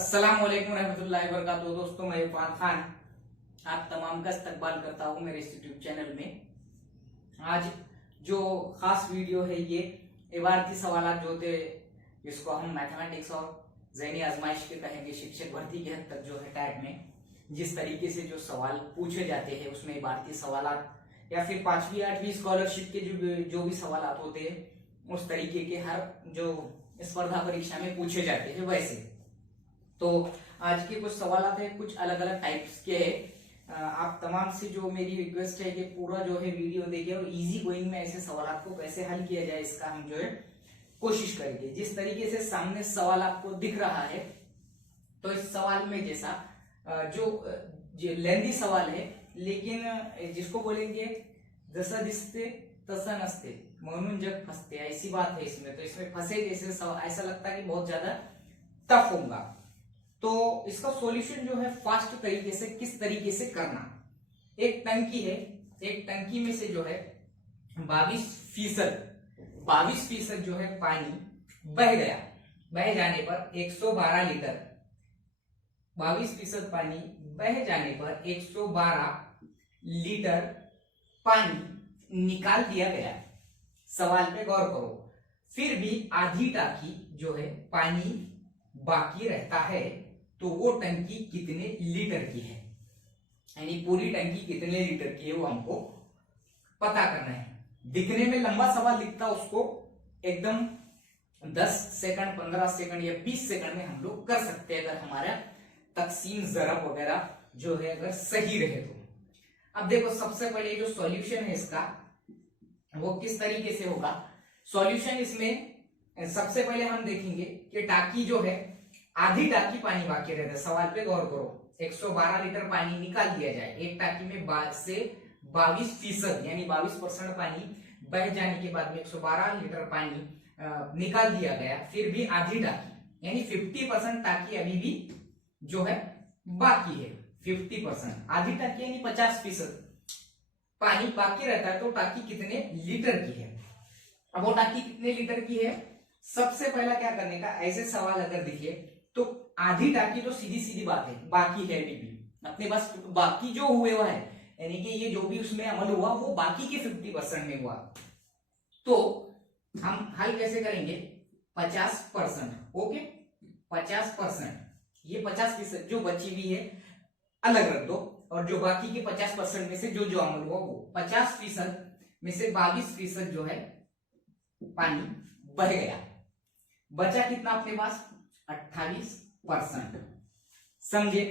अस्सलाम वालेकुम रहमतुल्लाहि व बरकातुहू। दोस्तों, मैं इरफान खान आप तमाम का इस्तकबाल करता हूं मेरे इस यूट्यूब चैनल में। आज जो खास वीडियो है ये इबारती सवालात जो थे, जिसको हम मैथमेटिक्स और ज़हनी आजमाइश के कहेंगे, शिक्षक भर्ती के हद तक जो है टैग में जिस तरीके से जो सवाल पूछे जाते हैं उसमें इबारती सवालात या फिर 5वीं 8वीं स्कॉलरशिप के जो भी सवालात होते हैं उस तरीके के हर जो स्पर्धा परीक्षा में पूछे जाते हैं वैसे। तो आज के कुछ सवाल है, कुछ अलग अलग टाइप्स के हैं। आप तमाम से जो मेरी रिक्वेस्ट है कि पूरा जो है वीडियो देखिए और इजी गोइंग में ऐसे सवाल को कैसे हल किया जाए इसका हम जो है कोशिश करेंगे। जिस तरीके से सामने सवाल आपको दिख रहा है, तो इस सवाल में जैसा जो लेंदी सवाल है, लेकिन जिसको बोलेंगे जैसा दिसते तसा नसते म्हणून जग फंसते, ऐसी बात है इसमें। तो इसमें फंसे जैसे ऐसा लगता है कि बहुत ज्यादा टफ होगा। तो इसका सॉल्यूशन जो है फास्ट तरीके से किस तरीके से करना। एक टंकी है, एक टंकी में से जो है 22% जो है पानी बह गया। बह जाने पर 112 लीटर, 22% पानी बह जाने पर 112 लीटर पानी निकाल दिया गया। सवाल पे गौर करो। फिर भी आधी टाकी जो है पानी बाकी रहता है, तो वो टंकी कितने लीटर की है, यानी पूरी टंकी कितने लीटर की है वो हमको पता करना है। दिखने में लंबा सवाल दिखता, उसको एकदम 10 सेकंड 15 सेकंड या 20 सेकंड में हम लोग कर सकते हैं, अगर हमारा तकसीम ज़रब वगैरह जो है अगर सही रहे तो। अब देखो, सबसे पहले जो सॉल्यूशन है इसका वो किस तरीके से होगा। सॉल्यूशन इसमें सबसे पहले हम देखेंगे कि टाकी जो है आधी टाकी पानी बाकी रहता है। सवाल पे गौर करो, 112 लीटर पानी निकाल दिया जाए। एक टाकी में से 22% यानी 22% पानी बह जाने के बाद में 112 लीटर पानी निकाल दिया गया। फिर भी आधी टाकी यानी 50% टाकी अभी भी जो है बाकी है। 50% आधी टाकी यानी 50% पानी बाकी रहता है, तो टाकी कितने लीटर की है। अब वो टाकी कितने लीटर की है, सबसे पहला क्या करने का, ऐसे सवाल अगर दिखे तो आधी टाकी तो सीधी सीधी बात है बाकी है अभी भी अपने पास। बाकी जो हुए हुआ है, यानी कि ये जो भी उसमें अमल हुआ वो बाकी के 50% में हुआ। तो हम हल कैसे करेंगे, 50%। ओके, 50%, ये 50% जो बची हुई है अलग रख दो, और जो बाकी के 50% में से जो जो अमल हुआ वो 50% में से 22% जो है पानी बह गया। बचा कितना अपने पास, 28%। समझे,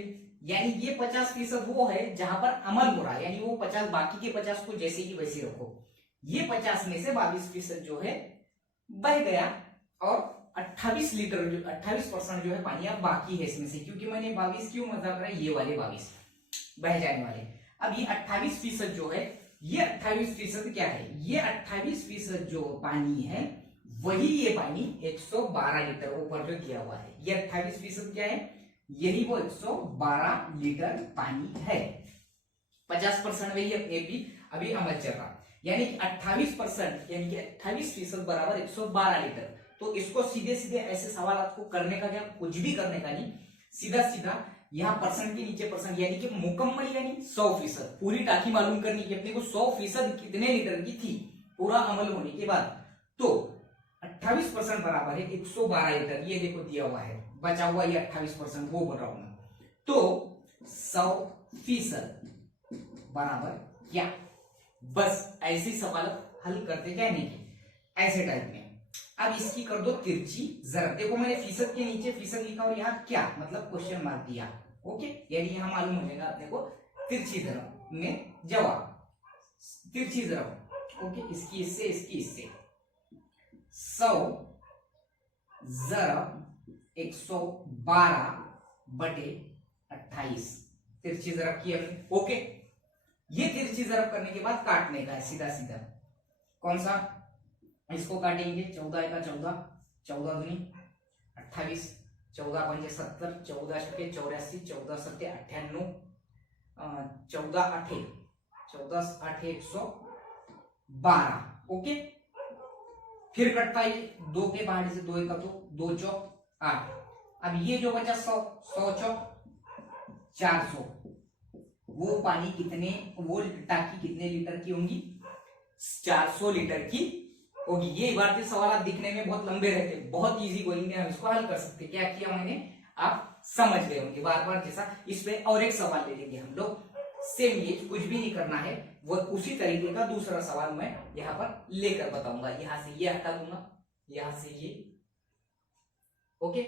यानी ये 50% वो है जहां पर अमल हो रहा है, यानी वो 50 बाकी के 50 को जैसे की वैसे रखो। ये 50 में से 22% जो है बह गया, और 28% जो है पानी अब बाकी है इसमें से। क्योंकि मैंने 22 क्यों मजाक रहा है, ये वाले 22 बह जाने वाले। अब ये 28% जो है, ये 28% क्या है, ये 28% जो पानी है वही ये पानी 112 लीटर ऊपर जो किया हुआ है, ये 28% क्या है, यही वो 112 लीटर पानी है। 50% वही अपने भी अभी अमल चल रहा, यानी कि 28% यानी कि 28% बराबर 112 लीटर। तो इसको सीधे सीधे ऐसे सवाल आपको करने का क्या, कुछ भी करने का नहीं, सीधा सीधा यहाँ परसेंट के नीचे परसेंट, यानी कि मुकम्मल यानी 100%। पूरी टाकी मालूम करनी कि अपने को 100% कितने लीटर की थी पूरा अमल होने के बाद। तो 28% बराबर है 112 लीटर, ये देखो दिया हुआ है, बचा हुआ ये 28% वो बोल रहा हूं मैं। तो 100% बराबर क्या, बस ऐसी सवाल हल करते क्या नहीं कि ऐसे टाइप में। अब इसकी कर दो तिरछी जरब। देखो, मैंने फीसद के नीचे फीसद लिखा और यहाँ क्या मतलब क्वेश्चन मार्क दिया। ओके, यानी यहाँ मालूम हो जाएगा अपने को तिरछी जरब में जवाब, तिरछी जरब। ओके, इसकी इससे, इसकी इससे, 100 जरब 112 बटे 28 तिरछी जरब की हमने। ओके, ये तिरछी जरब करने के बाद काटने का है सीधा सीधा। कौन सा, इसको काटेंगे, 14 का 14, 14 दूनी 28, 14 पंजे 70, 14 छके 84, 14 सत्ते 98, 14 आठे 112। ओके, फिर कटता है 2 के पहाड़ी से 2 का 2, 2 चौक 8, अब ये जो बचा 100, 100 चौक 400, वो पानी कितने, वो टाकी कितने लीटर की होंगी, 400 लीटर की होगी। ये भारतीय सवाल दिखने में बहुत लंबे रहते, बहुत इजी गोइंग में हम इसको हल कर सकते। क्या किया मैंने, आप समझ गए होंगे। बार बार जैसा इस पे और एक सवाल ले लेंगे हम लोग, सेम ये कुछ भी नहीं करना है, वो उसी तरीके का दूसरा सवाल मैं यहाँ पर लेकर बताऊंगा। यहां से ये हटा दूंगा, यहां से ये, ओके,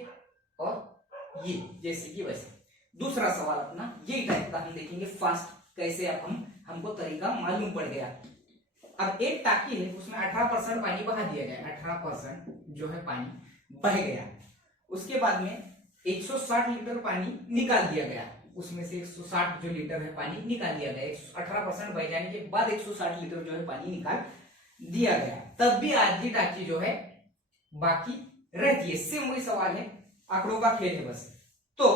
और ये जैसे कि वैसे। दूसरा सवाल अपना यही टाइप का हम देखेंगे फास्ट, कैसे अब हमको तरीका मालूम पड़ गया। अब एक टाकी है, उसमें 18% पानी बहा दिया गया, 18% जो है पानी बह गया। उसके बाद में 160 लीटर पानी निकाल दिया गया, उसमें से 160 जो लीटर है पानी निकाल दिया गया। 18% बह जाने के बाद 160 लीटर जो है पानी निकाल दिया गया, तब भी आधी टाकी जो है बाकी रहती है। सेम वही सवाल है, आंकड़ों का खेल है बस। तो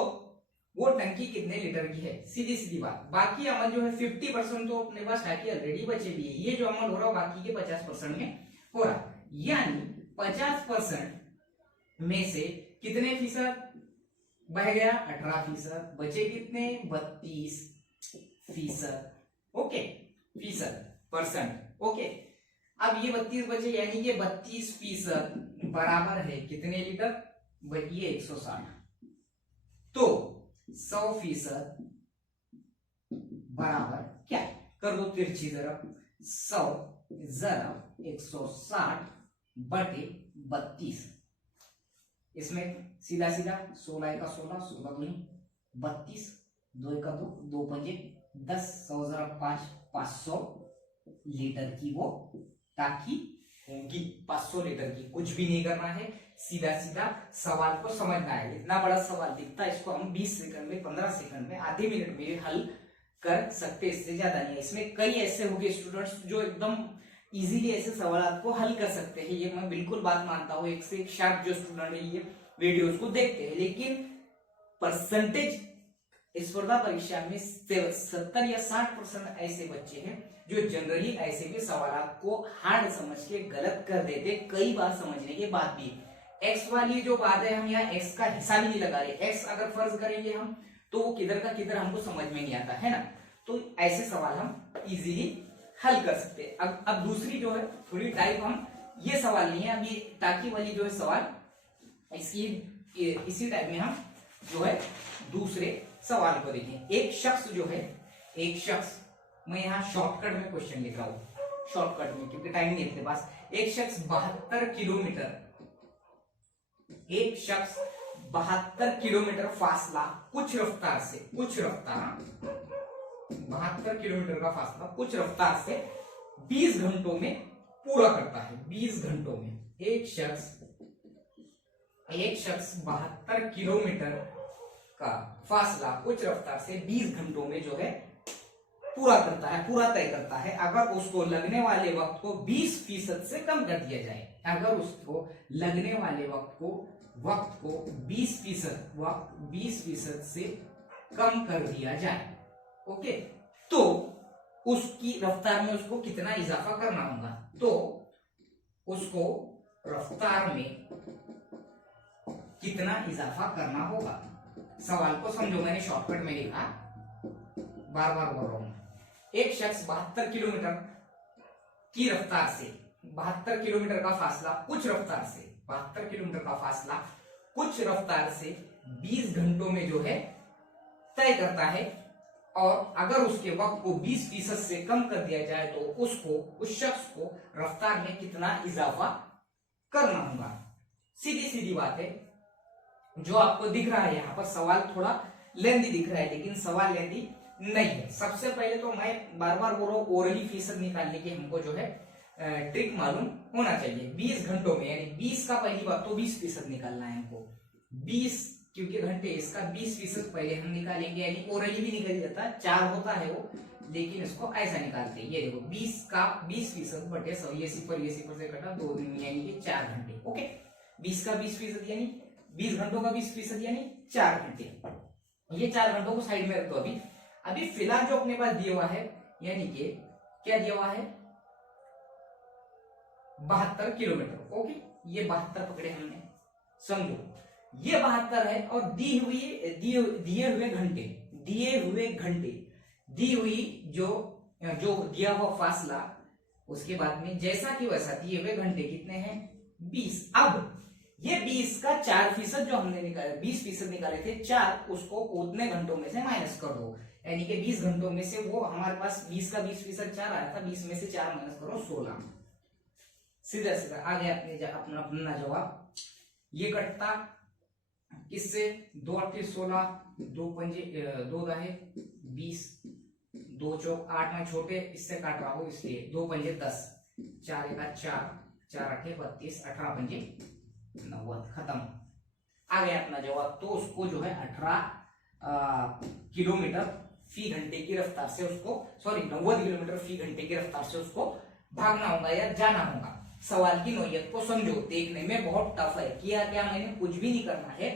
वो टंकी कितने लीटर की है, सीधी सीधी बात। बाकी अमल जो है 50% तो अपने पास टाकी ऑलरेडी बची हुई है, ये जो अमल हो रहा है बाकी के 50% में हो रहा, यानी 50% में से कितने फीसद बह गया, 18%, बचे कितने, 32%, ओके, फीसद, परसेंट, ओके। अब ये 32 बचे, यानी ये 32% बराबर है कितने लीटर, ये 160, तो 100% बराबर क्या, कर दो तिरछी तरफ, 100 × 160 बटे 32, इसमें सीधा सीधा 16 का 16, 16 दूनी 32, 2 का 2, 2 पंजे 10, 100 × 5, 500 लीटर की वो टाकी होगी, 500 लीटर की। कुछ भी नहीं करना है, सीधा सीधा सवाल को समझना है। इतना बड़ा सवाल दिखता है, इसको हम 20 सेकंड में, 15 सेकंड में, आधे मिनट में हल कर सकते, इससे ज्यादा नहीं। इसमें कई ऐसे होंगे स्टूडेंट्स जो एकदम इजीली ऐसे सवाल को हल कर सकते हैं, ये मैं बिल्कुल बात मानता हूँ। एक से एक शार्प जो स्टूडेंट है ये वीडियोस को देखते हैं, लेकिन परसेंटेज स्पर्धा परीक्षा में 70 या 60% ऐसे बच्चे हैं जो जनरली ऐसे भी सवाल को हार्ड समझ के गलत कर देते, कई बार समझने के बाद भी। एक्स वाली जो बात है, हम यहाँ एक्स का हिसाब ही नहीं लगा रहे, एक्स अगर फर्ज करेंगे हम तो वो किधर का किधर हमको समझ में नहीं आता है ना, तो ऐसे सवाल हम इजीली हल कर सकते हैं। अब दूसरी जो है थोड़ी टाइप, हम ये सवाल नहीं है अभी, टाकी वाली जो है सवाल, इसी टाइप में हम जो है दूसरे सवाल को देखें। एक शख्स जो है, एक शख्स, मैं यहाँ शॉर्टकट में क्वेश्चन लिख रहा हूं, शॉर्टकट में क्योंकि टाइम नहीं है मेरे पास। एक शख्स 72 किलोमीटर, एक शख्स 72 किलोमीटर फासला कुछ रफ्तार से, कुछ रफ्तार 72 किलोमीटर का फासला कुछ रफ्तार से 20 घंटों में पूरा करता है। 20 घंटों में एक शख्स 72 किलोमीटर का फासला कुछ रफ्तार से 20 घंटों में जो है पूरा करता है, पूरा तय करता है, अगर उसको लगने वाले वक्त को 20% से कम कर दिया जाए। अगर उसको लगने वाले वक्त को 20% से कम कर दिया जाए, ओके, तो उसकी रफ्तार में उसको कितना इजाफा करना होगा, तो उसको रफ्तार में कितना इजाफा करना होगा। सवाल को समझो, मैंने शॉर्टकट में लिखा, बार बार बोल रहा हूं। एक शख्स 72 किलोमीटर की रफ्तार से, 72 किलोमीटर का फासला कुछ रफ्तार से, 72 किलोमीटर का फासला कुछ रफ्तार से 20 घंटों में जो है तय करता है, और अगर उसके वक्त को 20% से कम कर दिया जाए तो उसको, उस शख्स को रफ्तार में कितना इजाफा करना होगा। सीधी सीधी बात है, जो आपको दिख रहा है यहाँ पर सवाल थोड़ा लेंदी दिख रहा है, लेकिन सवाल लेंदी नहीं है। सबसे पहले तो मैं बार बार बोल रहा हूँ, ओरली फीसद निकालने की हमको जो है ट्रिक मालूम होना चाहिए। 20 घंटों में, यानी 20 का पहली बात तो 20% निकालना है हमको, 20 क्योंकि घंटे, इसका 20% पहले हम निकालेंगे, यानी ओरली भी निकल जाता है, 4 होता है वो, लेकिन इसको ऐसा निकालते हैं। ये देखो 20 का 20% बटे 100, ये सिफर से कटा 2 दिन, यानी कि 4 घंटे, ओके। 20 का 20% यानी 20 घंटों का 20% यानी 4 घंटे। ये 4 घंटों को साइड में रख दो। अभी फिलहाल जो अपने पास दिया हुआ है, यानी कि क्या दिया हुआ है, 72 किलोमीटर, ओके। ये 72 पकड़े हमने, समझो ये 72 है और दिए हुए दी हुई जो दिया हुआ फासला, उसके बाद में जैसा कि वैसा दिए हुए घंटे कितने हैं 20। अब ये 20 का 4% जो हमने निकाला 20% निकाले थे 4, उसको उतने घंटों में से माइनस कर दो, यानी कि 20 घंटों में से वो हमारे पास 20 का 20% 4 आया था, 20 में से 4 माइनस करो 16। सीधा सीधा आ गया अपना जवाब। ये कटता किससे 2 8 16, 2 पंजे 2 दाहे 20, 2 चौक 8 में छोटे इससे काट रहा हूं इसलिए 2 पंजे 10, 4 एका 4, 4 8 32, 18 पंजे 90, खत्म। आ गया अपना जवाब। तो उसको जो है 18 किलोमीटर फी घंटे की रफ्तार से उसको 90 किलोमीटर फी घंटे की रफ्तार से उसको भागना होगा या जाना होगा। सवाल की नोयत को समझो, देखने में बहुत टफ है। किया क्या मैंने, कुछ भी नहीं करना है।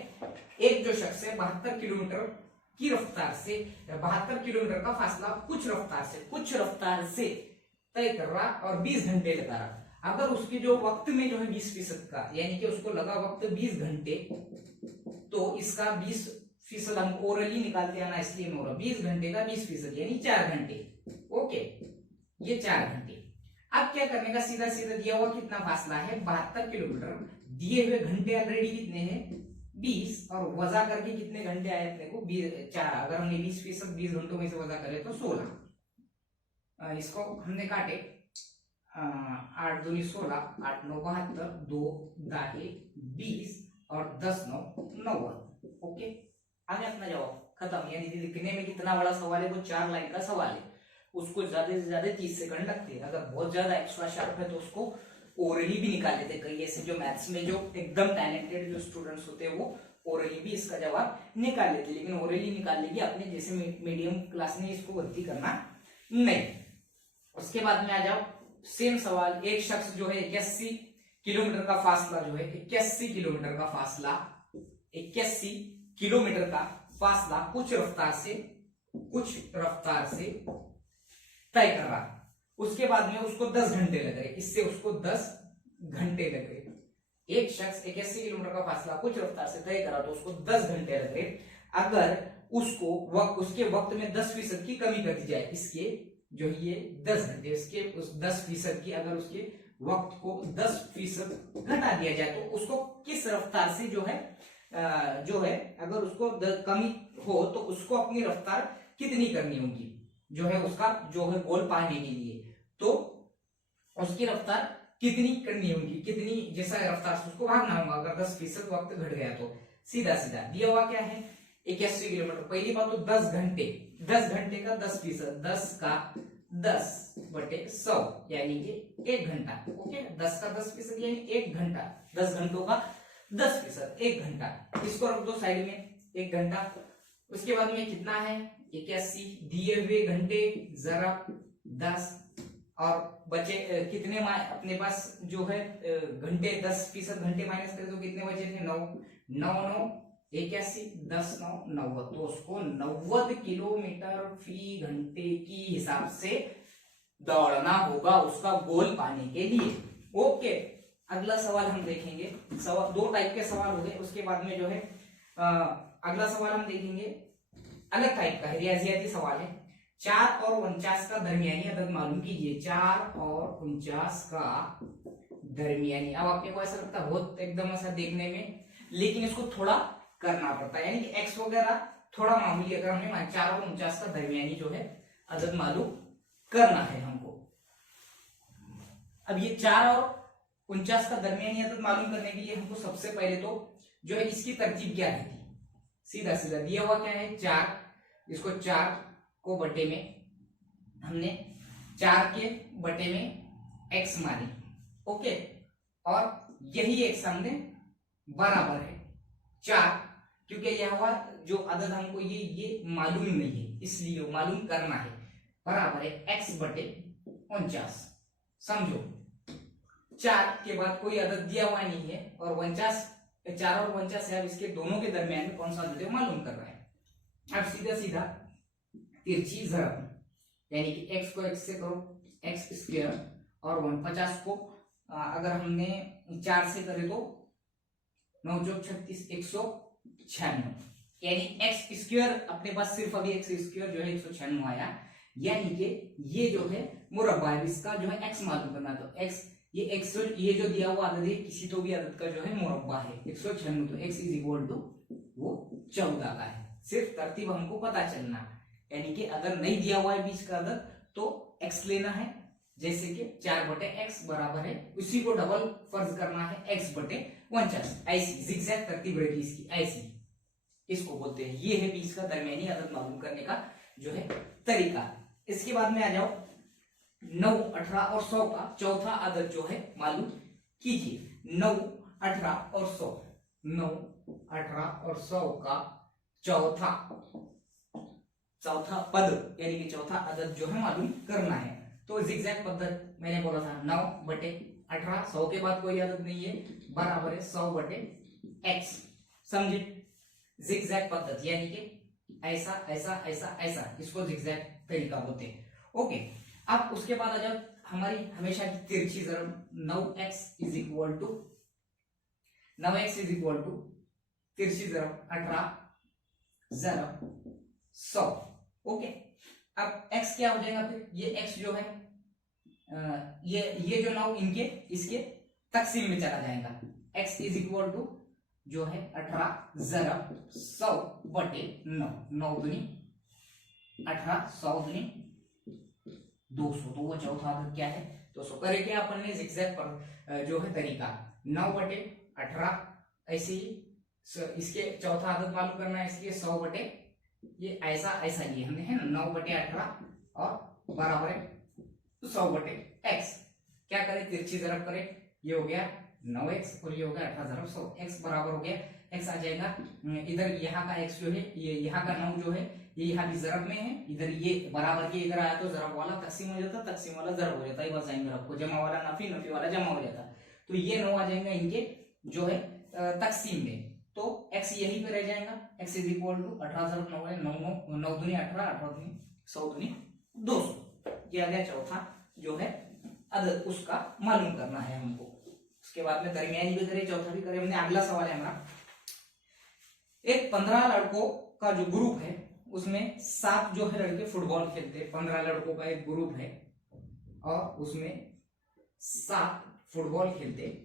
एक जो शख्स है 72 किलोमीटर की रफ्तार से 72 किलोमीटर का फासला कुछ रफ्तार से तय कर रहा और 20 घंटे लगा रहा। अगर उसके जो वक्त में जो है 20% का, यानी कि उसको लगा वक्त 20 घंटे, तो इसका 20% हम ओरली निकालते हैं ना, इसलिए मैं 20 घंटे का 20% यानी 4 घंटे। ओके, ये 4 घंटे। अब क्या करने का, सीधा सीधा दिया हुआ कितना फासला है 72 किलोमीटर, दिए हुए घंटे ऑलरेडी कितने हैं 20, और वजा करके कितने घंटे आए अपने को 4। अगर हमने 20% 20 घंटों में से वजा करे तो 16। इसको हमने काटे 8 दूनी 16, 8 9 72, 2 दाहे 20 और 10 9 90। ओके, आ गया अपना जवाब, खत्म। यानी लिखने में कितना बड़ा सवाल है, वो 4 लाइन का सवाल है, उसको ज्यादा से ज्यादा 30 सेकंड लगते हैं। अगर बहुत ज्यादा एक्स्ट्रा शार्प है तो उसको ओरली भी निकाल लेते हैं। कई ऐसे जो मैथ्स में जो एकदम टैलेंटेड जो स्टूडेंट्स होते हैं वो ओरली भी इसका जवाब निकाल लेते हैं, लेकिन ओरली निकाल लेगी अपने जैसे मीडियम क्लास में इसको गलती करना नहीं। उसके बाद में आ जाओ, सेम सवाल। एक शख्स जो है 81 किलोमीटर का फासला जो है 81 किलोमीटर का फासला 81 किलोमीटर का फासला कुछ रफ्तार से तय कर रहा। उसके बाद में उसको 10 घंटे लग रहे, इससे उसको 10 घंटे लग रहे। एक शख्स 81 किलोमीटर का फासला कुछ रफ्तार से तय करा तो उसको 10 घंटे लग रहे। अगर उसके वक्त में 10% की कमी कर दी जाए, इसके जो ये 10 घंटे इसके उस 10% की अगर उसके वक्त को 10% घटा दिया जाए तो उसको किस रफ्तार से जो है अगर उसको कमी हो तो उसको अपनी रफ्तार कितनी करनी होगी, जो है उसका जो है गोल पाने के लिए, तो उसकी रफ्तार कितनी करनी होगी, कितनी जैसा रफ्तार से उसको भागना होगा। अगर 10% वक्त घट गया तो सीधा सीधा दिया हुआ क्या है 81 किलोमीटर। पहली बात तो 10 घंटे का 10%, 10 का 10/100 यानी कि 1 घंटा। ओके, 10 का 10% यानी 1 घंटा, 10 घंटों का 10%, 1 घंटा। इसको रख दो साइड में 1 घंटा। उसके बाद में कितना है 81 दिए हुए घंटे जरा 10 और बचे कितने अपने पास जो है घंटे 10% घंटे माइनस करें तो कितने बचे थे 9 9 9 81 10 9 90, तो उसको 90 किलोमीटर फी घंटे की हिसाब से दौड़ना होगा उसका गोल पाने के लिए। ओके, अगला सवाल हम देखेंगे। सवाल 2 टाइप के सवाल हो गए। उसके बाद में जो है अगला सवाल हम देखेंगे अलग टाइप का है, रियाजियाती सवाल है। 4 और 49 का दरमियानी अदद मालूम कीजिए। 4 और 49 का दरमियानी। अब आपने को ऐसा लगता है बहुत एकदम ऐसा देखने में, लेकिन इसको थोड़ा करना पड़ता है, यानी कि एक्स वगैरह थोड़ा मामूली। अगर हमें 4 और 49 का दरमियानी जो है अदद मालूम करना है हमको। अब ये 4 और 49 का दरमियानी अदद मालूम करने के लिए हमको सबसे पहले तो जो है इसकी तरतीब क्या है, सीधा सीधा दिया हुआ क्या है 4, इसको 4 को बटे में हमने 4 के बटे में x माने। ओके, और यही x हमने बराबर है 4, क्योंकि यह हुआ जो अदद हमको ये मालूम नहीं है इसलिए मालूम करना है, बराबर है x बटे 49। समझो 4 के बाद कोई अदद दिया हुआ नहीं है और 49 4 और 49 है। अब इसके दोनों के दरमियान में कौन सा अदद है मालूम कर रहा है। अब सीधा सीधा तिरछी ज़रब, यानी कि x को x से करो x स्क्वायर और 49 को अगर हमने 4 से करे तो 9 चौक 36, 196, यानी एक्स स्क्वायर अपने पास सिर्फ अभी एक्स स्क्वायर जो है 196 आया, यानी कि ये जो है मुरब्बा है, इसका जो है एक्स मालूम करना, तो एक्स ये एक्स ये जो दिया हुआ आदत है किसी तो भी आदत का जो है मुरब्बा है 196, तो एक्स इज इक्वल टू वो 14 का है। सिर्फ तरतीब हमको पता चलना, यानी कि अगर नहीं दिया हुआ है बीच का आदत तो एक्स लेना है, जैसे कि 4/x बराबर है, उसी को डबल फर्ज करना है x/49, ऐसी जिगजैग तरतीब रहेगी इसकी, ऐसी इसको बोलते हैं। ये है बीच का दरमियानी आदत मालूम करने का जो है तरीका। इसके बाद में आ जाओ 9, 18 और 100 का चौथा आदत जो है मालूम कीजिए। 9, 18 और 100, 9, 18 और 100 का चौथा पद यानी कि चौथा आदत जो है मालूम करना है। तो जिगजैग पद्धत मैंने बोला था 9/18, 100 के बाद कोई आदत नहीं है, बराबर है 100/x, समझे? जिगजैग पद्धत यानी कि ऐसा ऐसा ऐसा ऐसा, इसको जिगजैग तरीका बोलते हैं। ओके, अब उसके बाद आ जाओ हमारी हमेशा की तिरछी ज़रब 9x इज इक्वल टू तिरछी ज़रब 18 ज़रब 100। ओके, अब x क्या हो जाएगा, फिर ये x जो है ये जो 9 इनके इसके तकसीम में चला जाएगा। x इज इक्वल टू जो है 18 ज़रब 100/9, 9 दूनी 18, 100 दूनी 200, तो वो चौथा आदत क्या है 200। करे क्या अपन ने जिगजैग पर जो है तरीका 9/18, ऐसे ही इसके चौथा आदत मालूम करना है, इसलिए 100 ये ऐसा ऐसा लिए हमने है ना, 9/18 और बराबर है 100/x। क्या करें, तिरछी ज़रब करें, ये हो गया 9x और ये हो गया 18 ज़रब 100, x बराबर हो गया, x आ जाएगा इधर, यहाँ का x जो है ये यहाँ का 9 जो है ये यहाँ भी ज़रब में है, इधर ये बराबर के इधर आया तो ज़रब वाला तकसीम हो जाता, तकसीम वाला ज़रब हो जाता, ये बस जाएंगे रखो, जमा वाला नफी, नफी वाला जमा हो जाता, तो ये 9 आ जाएंगे इनके जो है तकसीम में, तो x यहीं पे रह जाएगा। x इज इक्वल टू 18 ज़रब 9 है, 9 दूनी 18, 18 दूनी 100 दूनी 200, ये आ गया चौथा जो है अदद, उसका मालूम करना है हमको। उसके बाद में दरमियानी भी करे, चौथा भी करे। हमने अगला सवाल है हमारा, एक 15 लड़कों का जो ग्रुप है उसमें 7 जो है लड़के फुटबॉल खेलते हैं, 15 लड़कों का एक ग्रुप है और उसमें 7 फुटबॉल खेलते हैं,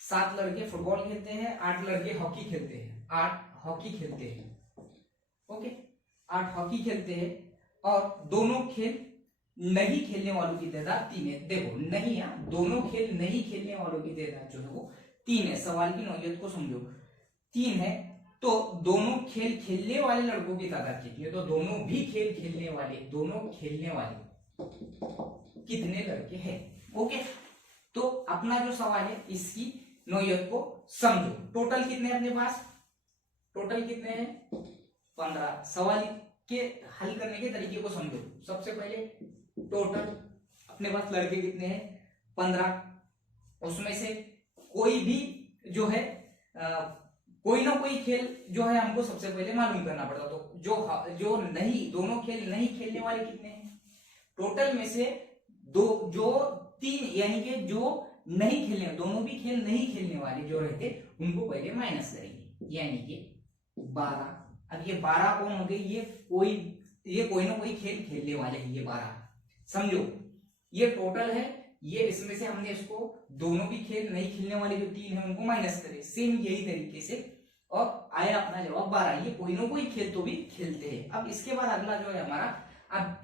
7 लड़के फुटबॉल खेलते हैं, 8 लड़के हॉकी खेलते हैं, 8 हॉकी खेलते हैं। ओके, 8 हॉकी खेलते हैं और दोनों खेल नहीं खेलने वालों की तादाद 3 है। देखो नहीं है, दोनों खेल नहीं खेलने वालों की तादाद जो है वो 3 है। सवाल की नौयत को समझो, 3 है तो दोनों खेल खेलने वाले लड़कों की तादाद कितनी है, तो दोनों भी खेल खेलने वाले कितने लड़के हैं। ओके, तो अपना जो सवाल है इसकी नौयत को समझो। टोटल कितने अपने पास, टोटल कितने हैं 15। सवाल के हल करने के तरीके को समझो। सबसे पहले टोटल अपने पास लड़के कितने हैं 15, उसमें से कोई भी जो है कोई ना कोई खेल जो है हमको सबसे पहले मालूम करना पड़ता, तो जो नहीं, दोनों खेल नहीं खेलने वाले कितने हैं, टोटल में से जो 3 यानी कि जो नहीं खेलने, दोनों भी खेल नहीं खेलने वाले जो रहते उनको पहले माइनस करेंगे, यानी कि 12। अब ये 12 कौन हो गए, ये कोई ना कोई खेल खेलने वाले हैं, ये 12 समझो। ये टोटल है, ये इसमें से हमने इसको दोनों भी खेल नहीं खेलने वाले जो 3 है उनको माइनस करे, सेम यही तरीके से, और आया अपना जवाब 12। ये कोई ना कोई खेल तो भी खेलते हैं। अब इसके बाद अगला जो है हमारा, अब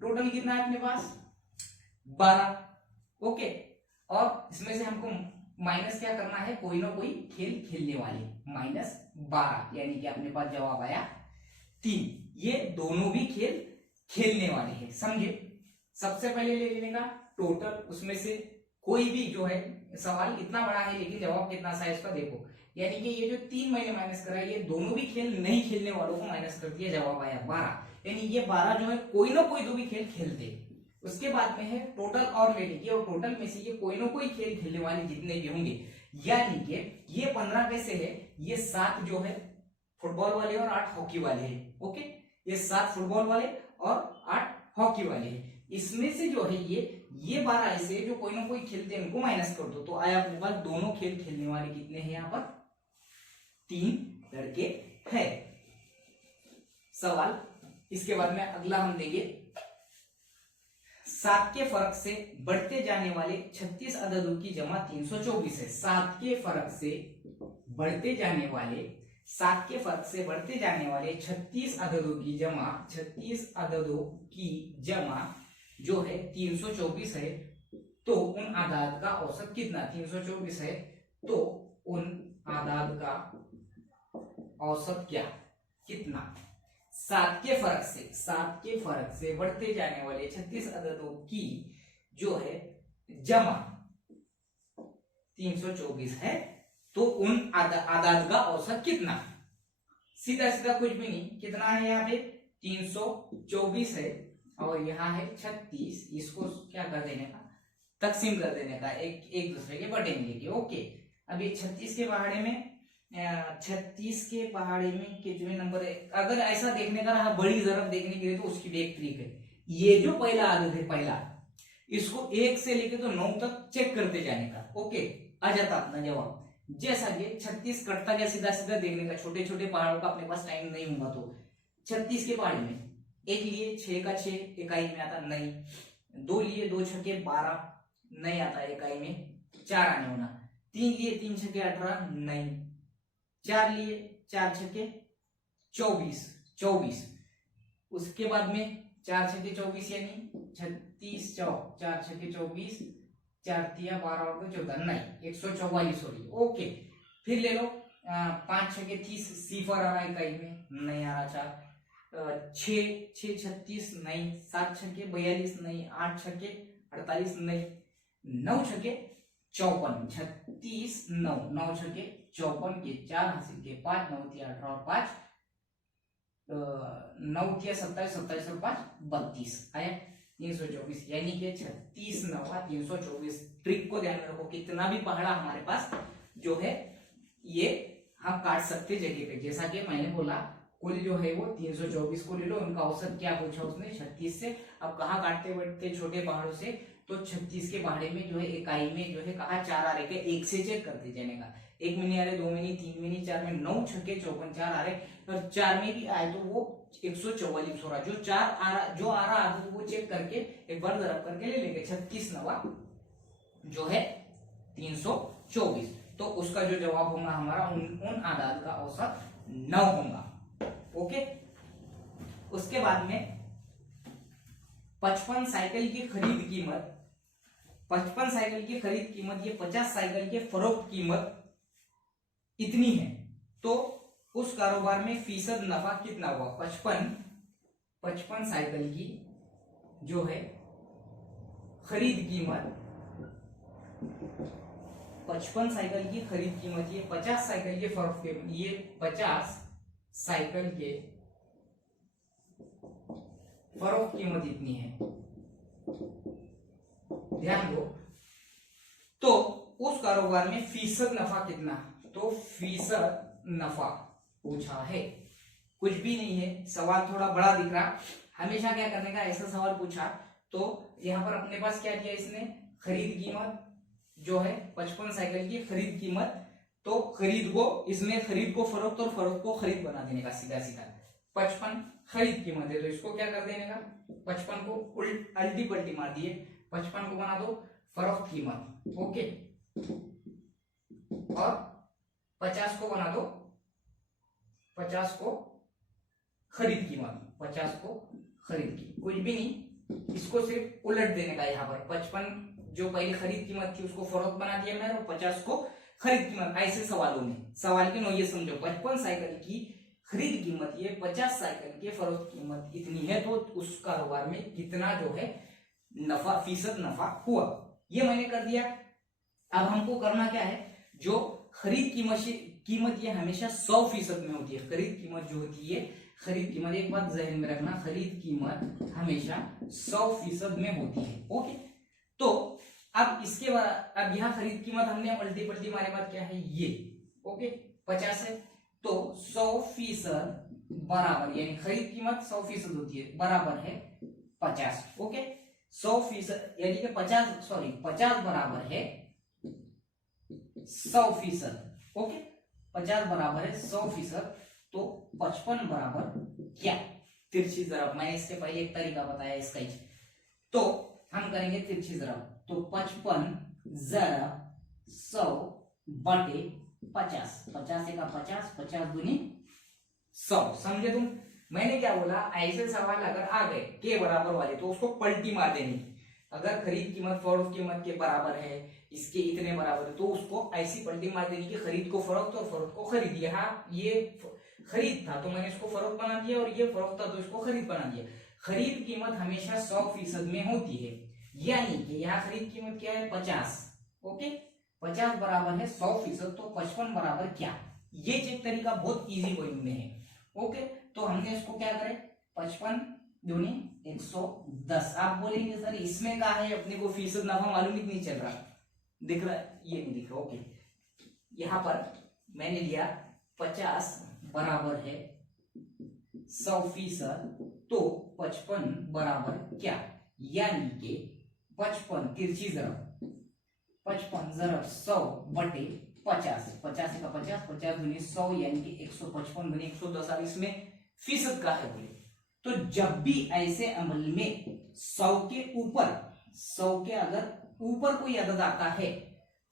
टोटल कितना है अपने पास 12। ओके, और इसमें से हमको माइनस क्या करना है, कोई ना कोई खेल खेलने वाले, -12, यानी कि अपने पास जवाब आया 3। ये दोनों भी खेल खेलने वाले हैं, समझे। सबसे पहले ले लेने का टोटल, उसमें से कोई भी जो है, सवाल इतना बड़ा है लेकिन जवाब कितना सा है इसका देखो, यानी कि ये जो 3 मैंने माइनस करा है, ये दोनों भी खेल नहीं खेलने वालों को माइनस कर दिया, जवाब आया 12। यानी ये 12 जो है कोई ना कोई दो भी खेल खेलते। उसके बाद में है टोटल और ले लीजिए, और टोटल में से ये कोई ना कोई खेल खेलने वाले जितने भी होंगे, यानी कि ये 15 कैसे है, ये 7 जो है फुटबॉल वाले और 8 हॉकी वाले हैं। ओके, ये 7 फुटबॉल वाले और 8 हॉकी वाले हैं। इसमें से जो है ये 12 ऐसे है जो कोई ना कोई खेलते हैं, इनको माइनस कर दो तो आया अपने पास दोनों खेल खेलने वाले कितने हैं यहाँ पर 3 लड़के हैं। सवाल इसके बाद में अगला हम देंगे 7 के फर्क से बढ़ते जाने वाले 36 अददों की जमा 324 है। 7 के फर्क से बढ़ते जाने वाले 36 अददों की जमा जो है 324 है। तो उन आदाद का औसत कितना, 324 है तो उन आदाद का औसत क्या कितना। 7 के फर्क से बढ़ते जाने वाले 36 अददों की जो है जमा 324 है तो उन आदाद का औसत कितना। सीधा सीधा कुछ भी नहीं, कितना है यहाँ पे 324 है और यहाँ है 36, इसको क्या कर देने का, तकसीम कर देने का, एक दूसरे के बटे मिलेगी। ओके, अब ये 36 के पहाड़े में कितने नंबर है, अगर ऐसा देखने का रहा बड़ी ज़रब देखने के लिए तो उसकी भी एक ट्रिक है। ये जो पहला आदत है, पहला इसको 1 से लेके तो 9 तक चेक करते जाने का। ओके, आ जाता अपना जवाब। जैसा कि 36 कटता गया सीधा सीधा देखने का, छोटे छोटे पहाड़ों का अपने पास टाइम नहीं होगा तो 36 के पहाड़ में 1 लिए 6 का 6 इकाई में आता नहीं, 2 लिए 2 छके 12 नहीं आता इकाई में, 4 आने होना, 3 लिए 3 छके 18 नहीं, 4 लिए 4 छके 24, उसके बाद में 4 छके 24 यानी 36 चौक 4 छके 24, 4 तिया 12 और 14 नहीं 144 हो रही। ओके, फिर ले लो 5 छके 30 सिफर आ रहा है इकाई में नहीं आ रहा, 4 6 36 नहीं, 7 छके 42 नहीं, 8 छके 48 नहीं, 9 छके 54, 36 9 छके 54 के 4 हासिल के 5 9 तिया 18 और 5 9 तिया 27 27 और 5 32 आया 324, यानी कि 36 9 324। ट्रिक को ध्यान में रखो, कितना भी पहाड़ा हमारे पास जो है ये हम काट सकते जगह पे। जैसा कि मैंने बोला कुल जो है वो 324 को ले लो, उनका औसत क्या पूछा उसने 36 से। अब कहाँ काटते बढ़ते छोटे पहाड़ों से, तो 36 के पहाड़े में जो है इकाई में जो है कहा 4 आ रहे के 1 से चेक करते जाने का, 1 में नहीं आ रहे, 2 में नहीं, 3 में नहीं, 4 में, 9 छके 54 4 आ रहे, और 4 में भी आए तो वो 144 हो रहा, जो 4 आ रहा जो आ रहा आदत वो चेक करके एक बार ज़रब करके ले लेंगे। 36 9 जो है 324, तो उसका जो जवाब होगा हमारा उन आदाद का औसत 9 होगा। ओके, उसके बाद में 55 साइकिल की खरीद कीमत, 55 साइकिल की खरीद कीमत ये 50 साइकिल के फरोख्त कीमत इतनी है, तो उस कारोबार में फीसद नफा कितना हुआ। 55 साइकिल की जो है खरीद कीमत, 55 साइकिल की खरीद कीमत ये 50 साइकिल के फरोख्त के, ये 50 साइकिल के फरोख्त कीमत इतनी है, ध्यान दो। तो उस कारोबार में फीसद नफा कितना, तो फीसद नफा पूछा है, कुछ भी नहीं है। सवाल थोड़ा बड़ा दिख रहा, हमेशा क्या करने का, ऐसा सवाल पूछा तो यहाँ पर अपने पास क्या किया इसने, खरीद कीमत जो है 55 साइकिल की खरीद कीमत, तो खरीद को इसमें खरीद को फरोख्त और फरोख्त को खरीद बना देने का, सीधा सीधा 55 खरीद कीमत है तो इसको क्या कर देने का, 55 को उल्टी पलटी मार दिए, 55 को बना दो फरोख्त कीमत। ओके, और 50 को बना दो, 50 को खरीद कीमत, 50 को खरीद की, कुछ भी नहीं, इसको सिर्फ उलट देने का। यहाँ पर 55 जो पहले खरीद कीमत थी उसको फरोख्त बना दिया मैंने, और 50 को खरीद कीमत। ऐसे सवालों में सवाल के नोइए समझो, 55 साइकिल की खरीद कीमत ये 50 साइकिल के फरोख्त कीमत इतनी है, तो उस कारोबार में कितना जो है नफा, फीसद नफा हुआ, ये मैंने कर दिया। अब हमको करना क्या है, जो खरीद कीमत ये हमेशा 100% में होती है। खरीद कीमत जो होती है, खरीद कीमत एक बात जहन में रखना, खरीद कीमत हमेशा 100% में होती है। ओके, तो अब इसके बाद अब यहाँ खरीद कीमत हमने उल्टी पलटी हमारे पास क्या है ये, ओके 50 है, तो 100% बराबर, यानी खरीद कीमत 100% होती है, बराबर है 50। ओके, 100% यानी कि 50 बराबर है 100%। ओके, 50 बराबर है 100%, तो 55 बराबर क्या? तिरछी ज़रब, मैंने इसके पहले एक तरीका बताया इसका ही, तो हम करेंगे तिरछी ज़रब। तो 55 ज़रब 100 बटे 50, 50 का 50, 50 दूनी 100। समझे तुम? मैंने क्या बोला, ऐसे सवाल अगर आ गए के बराबर वाले तो उसको पलटी मार देनी। अगर खरीद कीमत फरोख्त कीमत के बराबर है, इसके इतने बराबर है, तो उसको ऐसी पलटी मार देनी कि खरीद को फरोख्त और फरोख्त को खरीद। यहाँ ये खरीद था तो मैंने इसको फरोख्त बना दिया, और ये फरोख्त था तो इसको खरीद बना दिया। खरीद कीमत हमेशा 100% में होती है, यानी कि यहाँ खरीद कीमत क्या है 50। ओके, 50 बराबर है 100%, तो 55 बराबर क्या? ये चेक तरीका बहुत इजी वे में है। ओके, तो हमने इसको क्या करें, 55 दूनी 110। आप बोलेंगे सर इसमें कहा है अपने को फीसद नफा मालूम ही नहीं चल रहा, दिख रहा है? ये नहीं दिख रहा। ओके, यहां पर मैंने लिया 50 बराबर है 100%, तो 55 बराबर क्या? यानी कि 55 तिरछी ज़रब 55 ज़रब 100 बटे 50, 50 का 50, 50 दूनी 100, यानी कि 155 दूनी 110। अब इसमें फीसद का है बोले, तो जब भी ऐसे अमल में 100 के ऊपर, 100 के अगर ऊपर कोई अदद आता है,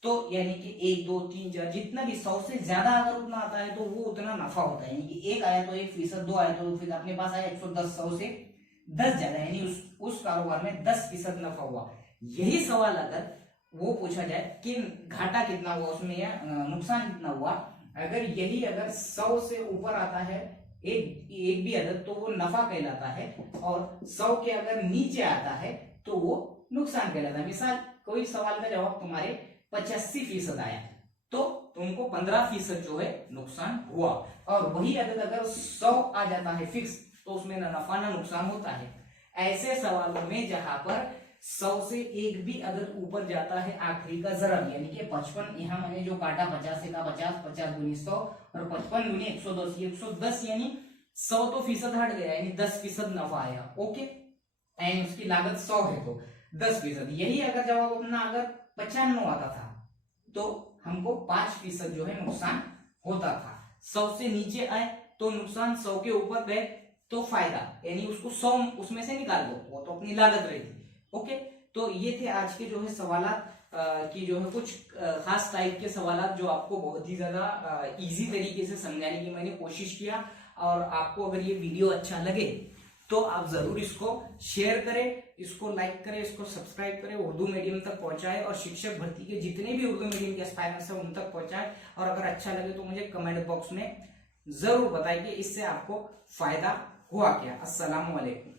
तो यानी कि 1 2 3 4 जितना भी 100 से ज्यादा अगर उतना आता है तो वो उतना नफा होता है। यानी कि 1 आया तो 1%, 2 आया तो फिर अपने पास आया 110, 100 से 10 ज्यादा, यानी उस कारोबार में 10% नफा हुआ। यही सवाल अगर वो पूछा जाए कि घाटा कितना हुआ उसमें या नुकसान कितना हुआ, अगर यही अगर 100 से ऊपर आता है एक भी अदद, तो वो नफा कहलाता है, और 100 के अगर नीचे आता है तो वो नुकसान कहलाता है। मिसाल, कोई सवाल का जवाब तुम्हारे 85% आया, तो तुमको 15% जो है नुकसान हुआ, और वही अदद अगर 100 आ जाता है फिक्स, तो उसमें ना नफा ना नुकसान होता है। ऐसे सवालों में जहां पर 100 से एक भी अदद ऊपर जाता है आखिरी का ज़रब, यानी कि 55, यहाँ मैंने जो काटा 50 का 50, 50 दूनी 100 और 55 दूनी 110, 110 यानी 100 तो फीसद हट गया, यानी 10% नफा आया। ओके, एंड उसकी लागत 100 है तो 10%। यही अगर जवाब अपना अगर 95 आता था तो हमको 5% जो है नुकसान होता था। 100 से नीचे आए तो नुकसान, 100 के ऊपर गए तो फायदा, यानी उसको 100 उसमें से निकाल दो, वो तो अपनी लागत रही थी। ओके, तो ये थे आज के जो है सवालात की जो है कुछ खास टाइप के सवालात, जो आपको बहुत ही ज्यादा इजी तरीके से समझाने की मैंने कोशिश किया। और आपको अगर ये वीडियो अच्छा लगे तो आप जरूर इसको शेयर करें, इसको लाइक करें, इसको सब्सक्राइब करें, उर्दू मीडियम तक पहुंचाएं, और शिक्षक भर्ती के जितने भी उर्दू मीडियम के एस्पायरेंट्स हैं उन तक पहुंचाएं। और अगर अच्छा लगे तो मुझे कमेंट बॉक्स में जरूर बताएं कि इससे आपको फायदा हुआ क्या। अस्सलाम वालेकुम।